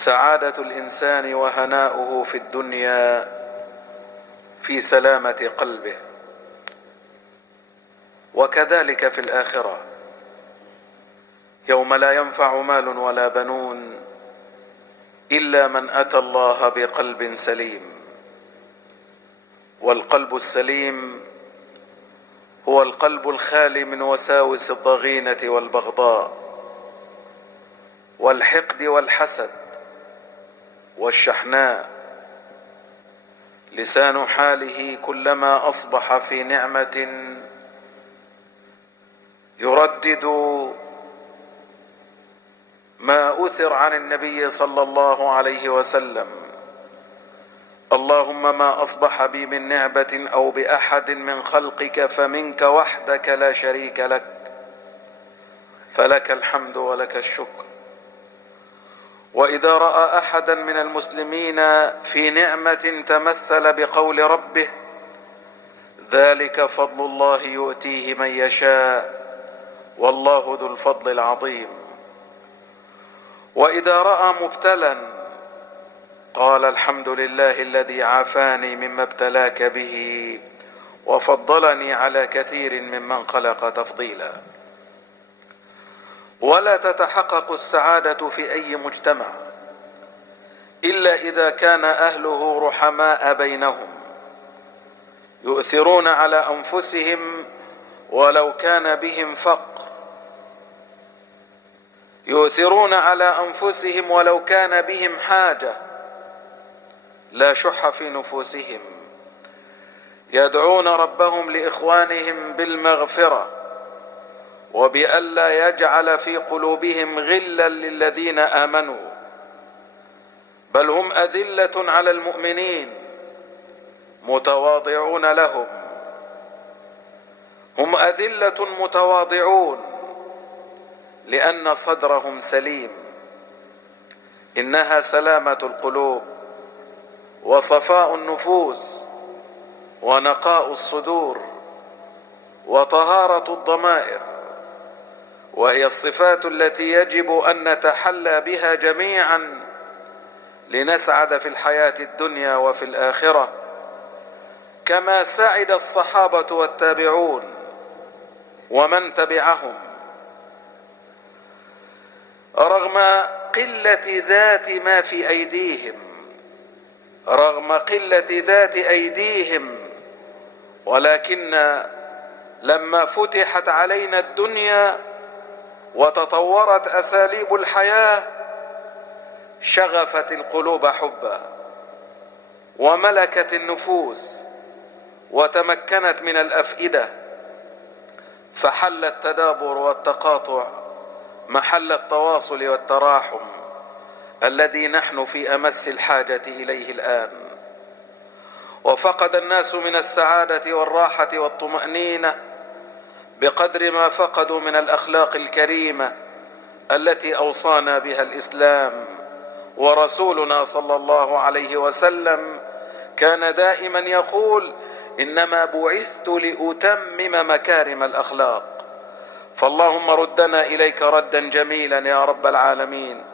سعادة الإنسان وهناؤه في الدنيا في سلامة قلبه، وكذلك في الآخرة يوم لا ينفع مال ولا بنون إلا من أتى الله بقلب سليم. والقلب السليم هو القلب الخالي من وساوس الضغينة والبغضاء والحقد والحسد والشحناء. لسان حاله كلما أصبح في نعمة يردد ما أثر عن النبي صلى الله عليه وسلم: اللهم ما أصبح بي من نعمة أو بأحد من خلقك فمنك وحدك لا شريك لك، فلك الحمد ولك الشكر. وإذا رأى أحدا من المسلمين في نعمة تمثل بقول ربه: ذلك فضل الله يؤتيه من يشاء والله ذو الفضل العظيم. وإذا رأى مبتلا قال: الحمد لله الذي عافاني مما ابتلاك به وفضلني على كثير ممن خلق تفضيلا. ولا تتحقق السعادة في أي مجتمع إلا إذا كان أهله رحماء بينهم، يؤثرون على أنفسهم ولو كان بهم فقر، يؤثرون على أنفسهم ولو كان بهم حاجة، لا شح في نفوسهم، يدعون ربهم لإخوانهم بالمغفرة وبألا يجعل في قلوبهم غلا للذين آمنوا، بل هم أذلة على المؤمنين متواضعون لهم، هم أذلة متواضعون لأن صدرهم سليم. إنها سلامة القلوب وصفاء النفوس ونقاء الصدور وطهارة الضمائر، وهي الصفات التي يجب أن نتحلى بها جميعا لنسعد في الحياة الدنيا وفي الآخرة، كما سعد الصحابة والتابعون ومن تبعهم، رغم قلة ذات ما في أيديهم، رغم قلة ذات أيديهم، ولكن لما فتحت علينا الدنيا وتطورت أساليب الحياة شغفت القلوب حبا وملكت النفوس وتمكنت من الأفئدة، فحل التدابر والتقاطع محل التواصل والتراحم الذي نحن في أمس الحاجة إليه الآن. وفقد الناس من السعادة والراحة والطمأنينة بقدر ما فقدوا من الأخلاق الكريمة التي أوصانا بها الإسلام. ورسولنا صلى الله عليه وسلم كان دائما يقول: إنما بعثت لأتمم مكارم الأخلاق. فاللهم ردنا إليك ردا جميلا يا رب العالمين.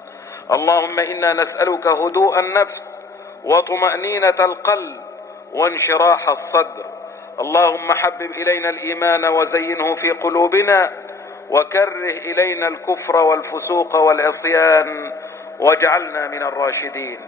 اللهم إنا نسألك هدوء النفس وطمأنينة القلب وانشراح الصدر. اللهم حبب إلينا الإيمان وزينه في قلوبنا، وكره إلينا الكفر والفسوق والعصيان، واجعلنا من الراشدين.